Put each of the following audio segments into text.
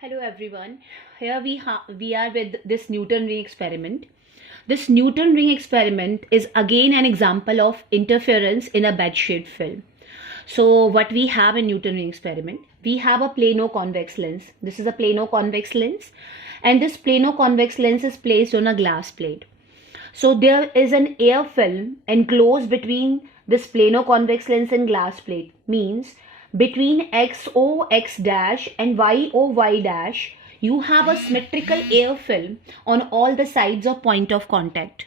Hello everyone. Here we are with this Newton ring experiment. This Newton ring experiment is again an example of interference in a bed-shaped film. So what we have in Newton ring experiment, we have a plano-convex lens. This is a plano-convex lens, and this plano-convex lens is placed on a glass plate. So there is an air film enclosed between this plano-convex lens and glass plate, means between XO X dash and YO Y dash, you have a symmetrical air film on all the sides of point of contact.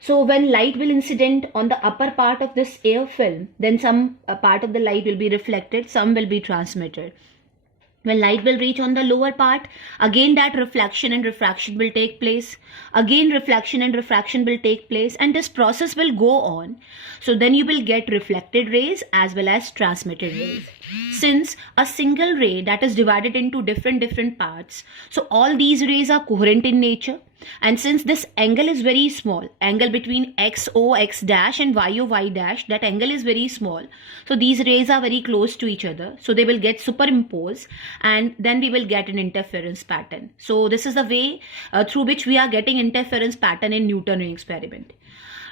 So when light will incident on the upper part of this air film, then some part of the light will be reflected, some will be transmitted. When light will reach on the lower part, again that reflection and refraction will take place. Again reflection and refraction will take place, and this process will go on. So then you will get reflected rays as well as transmitted rays. Since a single ray that is divided into different parts, so all these rays are coherent in nature. And since this angle is very small, angle between XO X dash and YO Y dash, that angle is very small. So these rays are very close to each other. So they will get superimposed, and then we will get an interference pattern. So this is the way through which we are getting interference pattern in Newton ring experiment.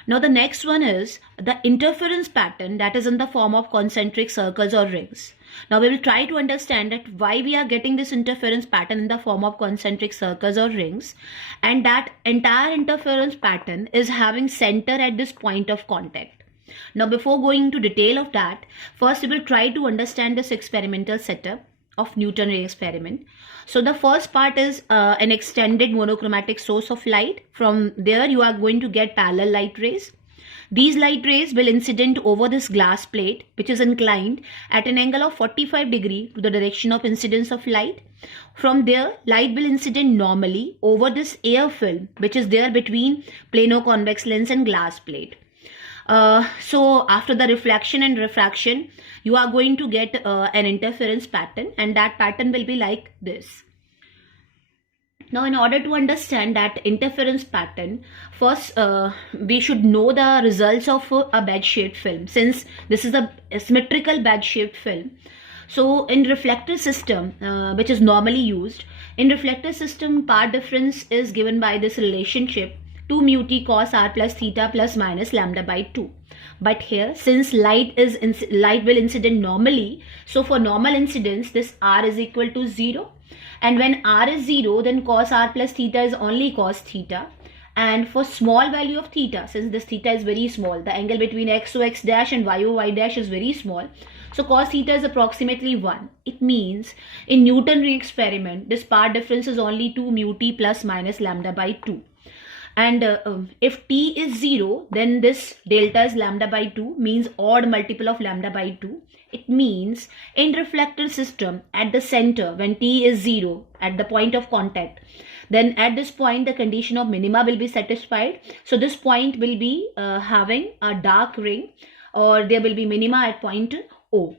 Now the next one is the interference pattern that is in the form of concentric circles or rings. Now we will try to understand that why we are getting this interference pattern in the form of concentric circles or rings, and that entire interference pattern is having center at this point of contact. Now before going into detail of that, first we will try to understand this experimental setup of Newton ring experiment. So the first part is an extended monochromatic source of light. From there you are going to get parallel light rays. These light rays will incident over this glass plate, which is inclined at an angle of 45 degrees to the direction of incidence of light. From there, light will incident normally over this air film, which is there between plano-convex lens and glass plate. So after the reflection and refraction, you are going to get an interference pattern, and that pattern will be like this. Now, in order to understand that interference pattern, first we should know the results of a bed-shaped film, since this is a symmetrical bed-shaped film. So in reflector system, which is normally used, in reflector system, part difference is given by this relationship 2 mu t cos r plus theta plus minus lambda by 2. But here, since light will incident normally, so for normal incidence, this r is equal to 0. And when r is 0, then cos r plus theta is only cos theta. And for small value of theta, since this theta is very small, the angle between XO X dash and YO Y dash is very small. So cos theta is approximately 1. It means in Newton ring experiment, this part difference is only 2 mu t plus minus lambda by 2. And if t is 0, then this delta is lambda by 2, means odd multiple of lambda by 2. It means in reflector system at the center, when t is 0 at the point of contact, then at this point the condition of minima will be satisfied. So this point will be having a dark ring, or there will be minima at point O.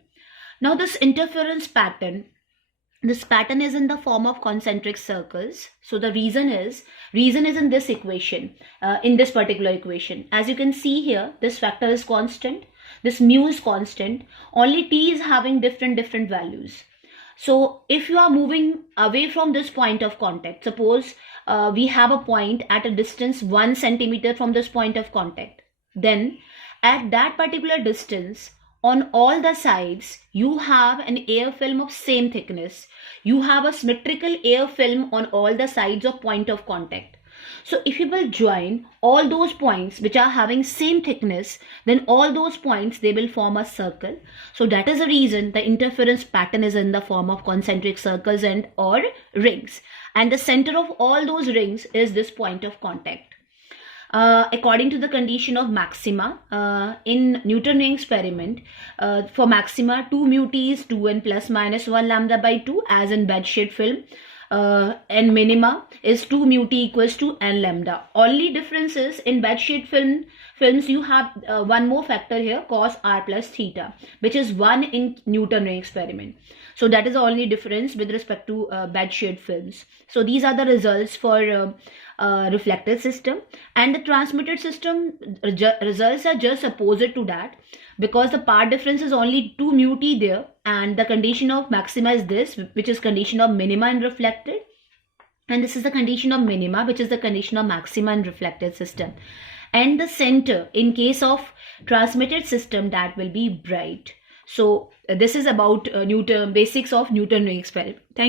Now this interference pattern, this pattern is in the form of concentric circles. So the reason is in this equation, in this particular equation. As you can see here, this factor is constant, this mu is constant, only t is having different values. So if you are moving away from this point of contact, suppose we have a point at a distance 1 centimeter from this point of contact, then at that particular distance, on all the sides, you have an air film of same thickness. You have a symmetrical air film on all the sides of point of contact. So if you will join all those points which are having same thickness, then all those points, they will form a circle. So that is the reason the interference pattern is in the form of concentric circles and or rings. And the center of all those rings is this point of contact. According to the condition of maxima, in Newton ring experiment, for maxima 2 mu t is 2n plus minus 1 lambda by 2 as in bed-shaped film, and minima is 2 mu t equals to n lambda. Only difference is in bed-shaped films you have one more factor here, cos r plus theta, which is 1 in Newton ring experiment. So that is the only difference with respect to bed shade films. So these are the results for reflected system, and the transmitted system results are just opposite to that, because the part difference is only 2 mu t there, and the condition of maxima is this, which is condition of minima in reflected, and this is the condition of minima, which is the condition of maxima in reflected system. And the center in case of transmitted system, that will be bright. So this is about basics of Newton ring experiment. Thank